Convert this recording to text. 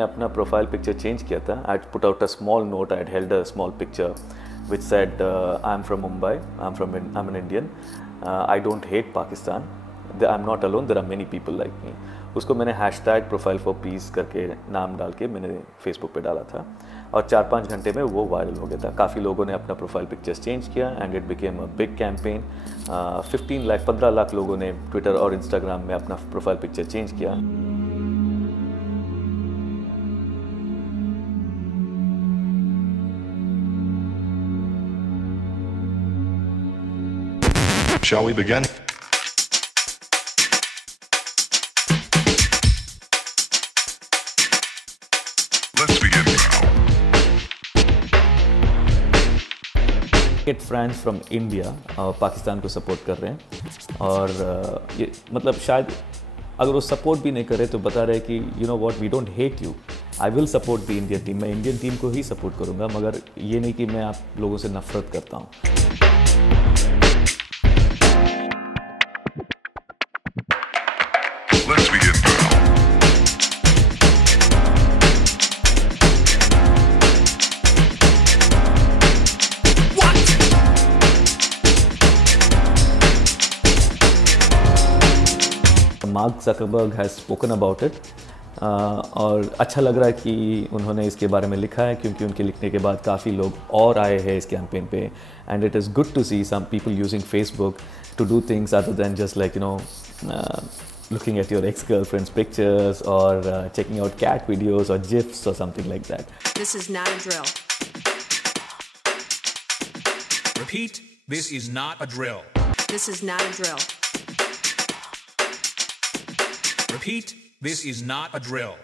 मैंने अपना profile picture change किया था. I put out a small note. I had held a small picture which said, I'm from Mumbai. I'm an Indian. I don't hate Pakistan. I'm not alone. There are many people like me. उसको मैंने hashtag profile for piece करके नाम डाल के मैंने फेसबुक पे डाला था और 4-5 घंटे में वो वायरल हो गया था. काफ़ी लोगों ने अपना प्रोफाइल पिक्चर्स चेंज किया and it became a big campaign. 15 लाख लोगों ने ट्विटर और इंस्टाग्राम में अपना प्रोफाइल पिक्चर चेंज किया. Shall we begin? Let's begin now. Friends from India Pakistan को सपोर्ट कर रहे हैं और ये मतलब शायद अगर वो सपोर्ट भी नहीं कर रहे तो बता रहे कि you know what, we don't hate you. I will support the Indian team. मैं इंडियन टीम को ही सपोर्ट करूँगा, मगर ये नहीं कि मैं आप लोगों से नफरत करता हूँ. Let's begin now. Mark Zuckerberg has spoken about it और अच्छा लग रहा है कि उन्होंने इसके बारे में लिखा है, क्योंकि उनके लिखने के बाद काफ़ी लोग और आए हैं इस कैंपेन पे. And it is good to see some people using Facebook to do things other than just like you know looking at your ex-girlfriend's pictures or checking out cat videos or GIFs or something like that. This is not a drill. Repeat, this is not a drill. This is not a drill. Repeat, this is not a drill.